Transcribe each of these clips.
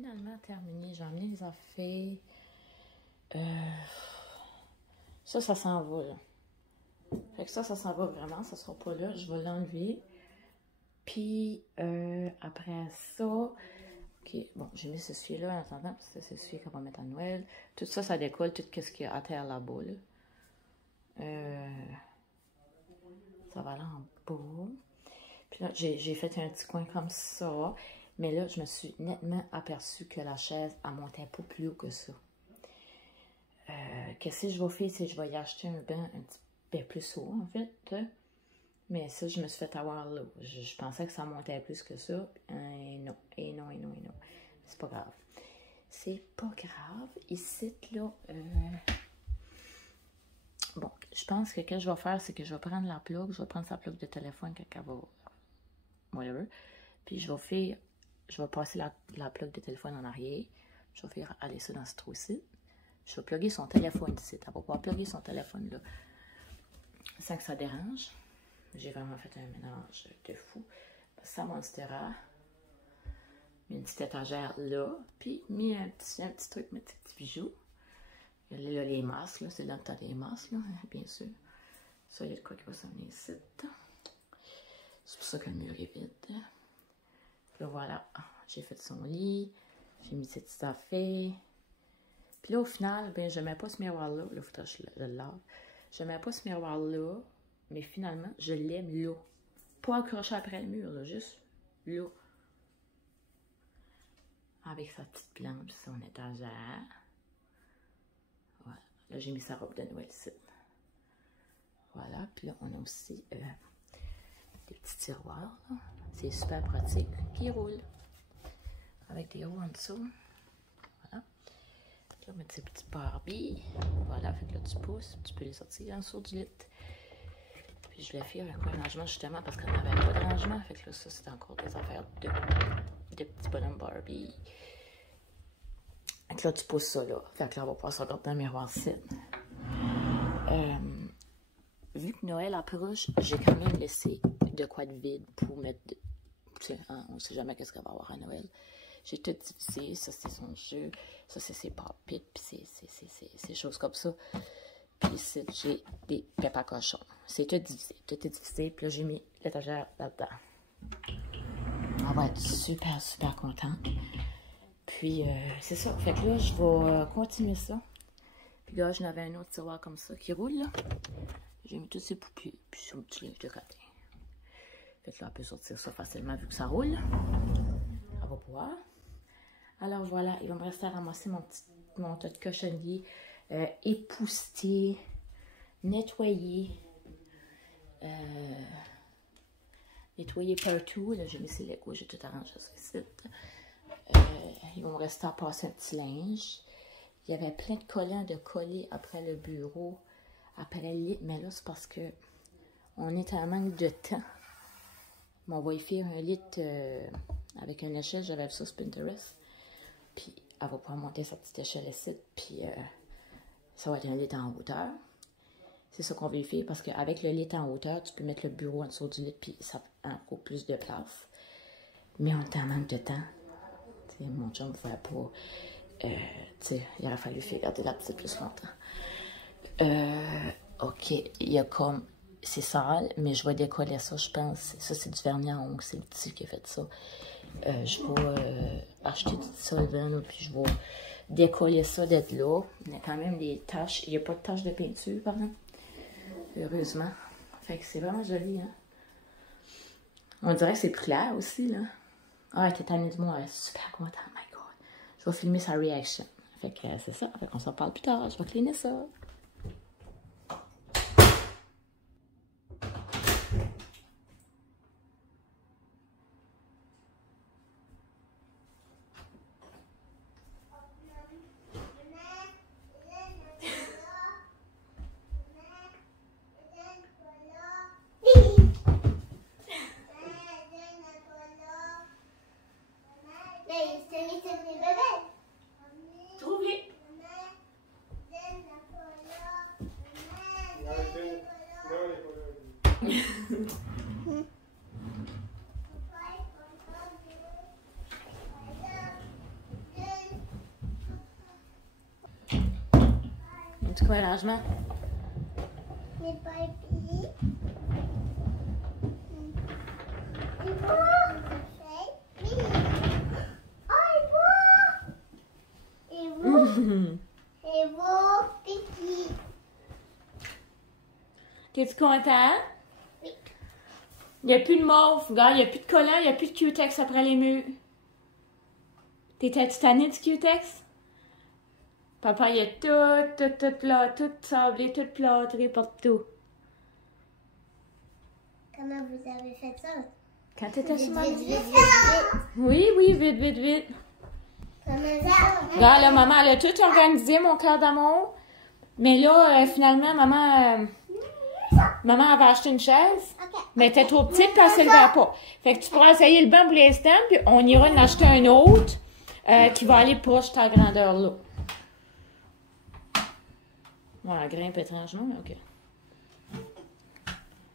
finalement terminé. J'ai emmené les affaires. Ça s'en va, là. Fait que ça s'en va vraiment. Ça sera pas là. Je vais l'enlever. Puis, après ça... OK, bon, j'ai mis ceci là en attendant. C'est ceci qu'on va mettre à Noël. Tout ça, ça décolle. Tout ce qu'il y a à terre là-bas, là. Ça va là en bas. Puis là, j'ai fait un petit coin comme ça. Mais là, je me suis nettement aperçue que la chaise, elle montait pas plus haut que ça. Qu'est-ce que je vais faire? C'est que je vais y acheter un banc un petit peu plus haut, en fait. Mais ça, je me suis fait avoir là. Je pensais que ça montait plus que ça. Et non, et non, et non, et non. C'est pas grave. C'est pas grave. Ici, là... Bon, je pense que ce que je vais faire, c'est que je vais prendre la plug. Je vais prendre sa plug de téléphone quand elle va... Whatever. Puis je vais passer la plug de téléphone en arrière. Je vais faire aller ça dans ce trou-ci. Je vais plugger son téléphone ici. Elle va pouvoir plugger son téléphone là. Sans que ça dérange. J'ai vraiment fait un mélange de fou. Ça Monstera. Mis une petite étagère là. Puis mis un petit truc, mes petits bijoux. Il y a là, les masques, là. C'est là que tu as des masques, là, bien sûr. Ça, il y a de quoi qui va s'amener ici. C'est pour ça que le mur est vide. Puis là, voilà. J'ai fait son lit. J'ai mis ses petites affaires. Puis là, au final, ben, je ne mets pas ce miroir-là. Là, il faudrait que je le lave. Je ne mets pas ce miroir-là. Mais finalement, je l'aime là. Pas accroché après le mur, là. Juste là. Avec sa petite planche, son étagère. Voilà. Là, j'ai mis sa robe de Noël ici. Voilà. Puis là, on a aussi des petits tiroirs. C'est super pratique. Qui roule. Avec des hauts en dessous. Voilà. Là, mettre ces petits Barbie. Voilà. Fait que là, tu pousses. Tu peux les sortir en dessous du lit. Puis je l'ai fait avec un rangement justement parce qu'on n'avait pas de rangement. Fait que là, ça, c'est encore des affaires de petits bonhommes Barbie. Fait que là, tu pousses ça là. Fait que là, on va pouvoir se regarder dans le miroir-ci. Vu que Noël approche, j'ai quand même laissé de quoi de vide pour mettre... Tu sais, hein, on ne sait jamais qu'est-ce qu'elle va avoir à Noël. J'ai tout divisé. Ça, c'est son jeu. Ça, c'est ses pop-it. Puis c'est choses comme ça. Puis ici, j'ai des pépins cochons. C'est tout divisé. Tout est divisé. Puis là, j'ai mis l'étagère là-dedans. On va être super, super content. Puis, c'est ça. Fait que là, je vais continuer ça. Puis là, j'en avais un autre tiroir comme ça qui roule, là. J'ai mis toutes ces poupées. Puis sur un petit livre de côté. Fait que là, on peut sortir ça facilement vu que ça roule. On va pouvoir. Alors voilà, il va me rester à ramasser mon tas de cochonnerie. Épousseter, nettoyer, nettoyer partout. Là, j'ai mis ces Legos, j'ai tout arrangé ça ici. Il va me rester à passer un petit linge. Il y avait plein de collants de coller après le bureau, après le lit, mais là, c'est parce que on est en manque de temps. Mais on va y faire un lit avec une échelle, j'avais vu ça sur Pinterest. Puis, elle va pouvoir monter sa petite échelle ici, puis ça va être un lit en hauteur. C'est ça qu'on veut faire parce qu'avec le lit en hauteur, tu peux mettre le bureau en dessous du lit, puis ça a encore plus de place. Mais on est en manque de temps. T'sais, mon chum ne pouvait pas. Il aurait fallu faire garder la petite plus longtemps. OK, il y a comme. C'est sale, mais je vais décoller ça, je pense. Ça, c'est du vernis à ongles, c'est le petit qui a fait ça. Je vais acheter du solvant, puis je vais décoller ça d'être là. Il y a quand même des taches. Il n'y a pas de taches de peinture, par exemple. Heureusement. Fait que c'est vraiment joli, hein. On dirait que c'est plus clair aussi, là. Ah, elle était amie de moi, elle est super contente, oh my god. Je vais filmer sa réaction. Fait que c'est ça. Fait qu'on s'en parle plus tard. Je vais cleaner ça. Trouve-les. Pas un rangement. Les papiers. Et bon. Et vous? Et vous, Piqui? T'es-tu content? Oui. Il n'y a plus de mauve, regarde, il n'y a plus de collant, il n'y a plus de Q-Tex après les murs. T'étais-tu tanné du Q-Tex? Papa, il est tout plat, tout sablé, tout plâtré partout. Comment vous avez fait ça? Quand t'étais sur ma... Vite. Oui, oui, vite. Comment ça? Regarde, là, maman, elle a tout organisé, mon cœur d'amour. Mais là, finalement, maman avait acheté une chaise. Ok. Mais elle était trop petite, puis elle ne s'élevait pas. Fait que tu pourras essayer le banc pour l'instant, puis on ira en acheter un autre qui va aller proche de ta grandeur là. Ouais, la grimpe étrangement, ok.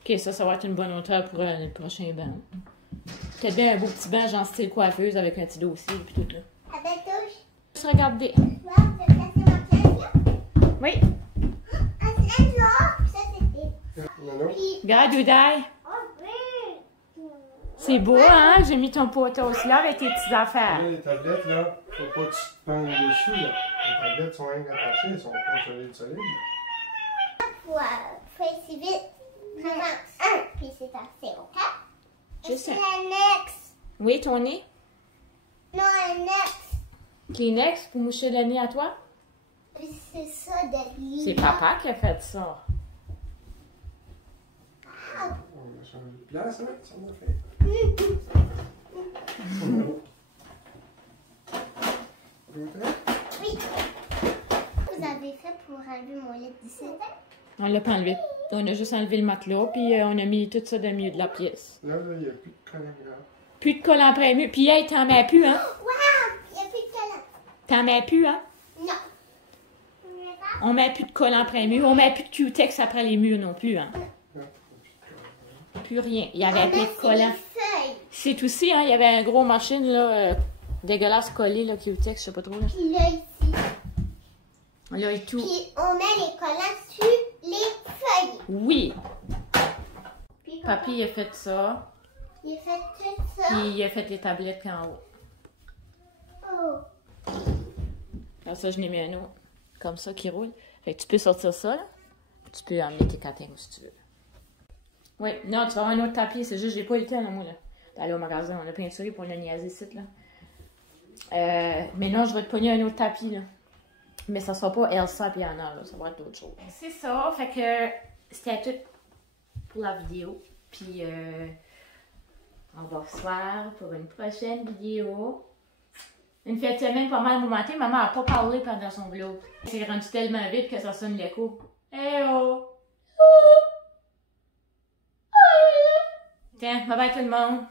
Ok, ça va être une bonne hauteur pour le prochain banc. Peut-être bien un beau petit banc, genre style coiffeuse avec un petit dossier et tout là. Avec touche. Juste regarder. Là, je vais placer ma chaise là. Oui. Ah, c'est là. Ça, c'était. Non. Puis. Regarde, Uday. Oh, oui. C'est beau, hein? J'ai mis ton poteau aussi là avec tes petites affaires. Là, les tablettes, là, faut pas que tu te pendes dessus, là. Les tablettes sont rien attachées, elles sont pas solides. Faut essayer vite. Vraiment, puis c'est assez, ok? Juste C'est un. un next. Oui, ton nez. Non, un next. Kleenex pour moucher le nez à toi. Puis c'est ça de lui. C'est papa qui a fait ça. On a changé de place, hein? Ça m'a fait. Oui. Vous avez fait pour enlever mon lit de 17 ans? On l'a pas enlevé. On a juste enlevé le matelas, puis on a mis tout ça dans le milieu de la pièce. Là, il n'y a plus de collant grave. Plus de collant après mur. Puis hey, t'en mets plus, hein? Wow! Il n'y a plus de collant. T'en mets plus, hein? Non. On met plus de collant après mur. On met plus de Q-Tex après les murs non plus, hein? Plus rien. Il y avait plus de collant. Feuilles. C'est aussi, hein? Il y avait un gros machine, là, dégueulasse collé, là, Q-Tex, je sais pas trop, là. Puis là, ici. Là et tout. Puis on met les collants sur les feuilles. Oui. Puis Papy, il a fait ça. il a fait tout ça. Puis il a fait les tablettes en haut. Oh. Alors ça, je n'ai mis un autre. Comme ça, qui roule. Fait que tu peux sortir ça, là. Tu peux emmener tes cartons si tu veux. Oui, non, tu vas avoir un autre tapis. C'est juste, j'ai pas eu le temps, là, moi, là. D'aller au magasin. On a peinturé pour le niaiser ici, là. Mais non, je vais te pogner un autre tapis, là. Mais ça sera pas Elsa et Anna, là. Ça va être d'autres choses. C'est ça. Fait que c'était tout pour la vidéo. Puis, on va se voir pour une prochaine vidéo. Une fête de semaine pas mal mouvementée. Maman n'a pas parlé pendant son vlog. C'est rendu tellement vite que ça sonne l'écho. Eh oh! Tiens, bye bye tout le monde!